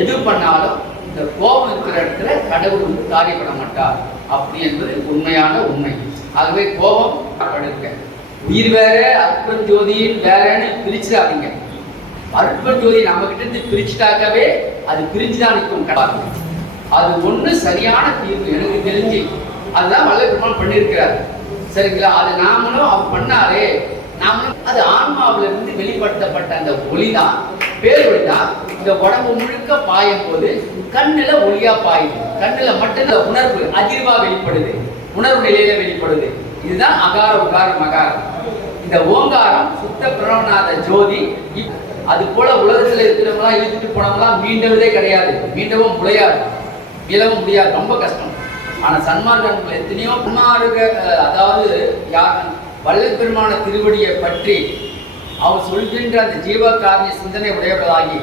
எது பண்ணாலும் இந்த கோபம் இருக்கிற இடத்துல கடவுள் வந்து காரியப்பட மாட்டார் அப்படி என்பது உண்மையான உண்மை. ஆகவே கோபம் படுக்க உயிர் வேற அற்பன் ஜோதியின் வேறன்னு பிரிச்சுடாதீங்க. அற்பன் ஜோதி நம்ம கிட்ட இருந்து பிரிச்சுட்டாக்கவே அது பிரிஞ்சுதான் நிற்கும் கடவுள். அது ஒண்ணு சரியான தீர்வு. எனக்கு தெரிஞ்சு. அதுதான் வல்ல பெருமாள் பண்ணியிருக்கிறார். சரிங்களா? அது நாமளும் அவர் பண்ணாரே. நாமளும் அது ஆன்மாவிலிருந்து வெளிப்படுத்தப்பட்ட அந்த ஒளி தான் பேர் ஒளி தான் இந்த உடம்பு முழுக்க பாயும் போது கண்ணுல ஒளியா பாயுது கண்ணுல மட்டும் உணர்வு அதிர்வா வெளிப்படுது. உணர்வு நிலையில வெளிப்படுது. இதுதான் அகார உகார மகாரம். இந்த ஓங்காரம் சுத்த பிரணவநாத ஜோதி அது போல உலகத்துல இருக்கிறவங்களாம் இழுத்துட்டு போனவங்களாம் மீண்டவதே கிடையாது. மீண்டவும் முளையாது. மீளவும் முடியாது. ரொம்ப கஷ்டம். ஆனா சன்மார்க்கங்கள் எத்தனையோ குமாருக அதாவது யார் வள்ளல் பெருமான திருவடியை பற்றி அவர் சொல்கின்ற அந்த ஜீவகாரிய சிந்தனை உடையவர்களாகி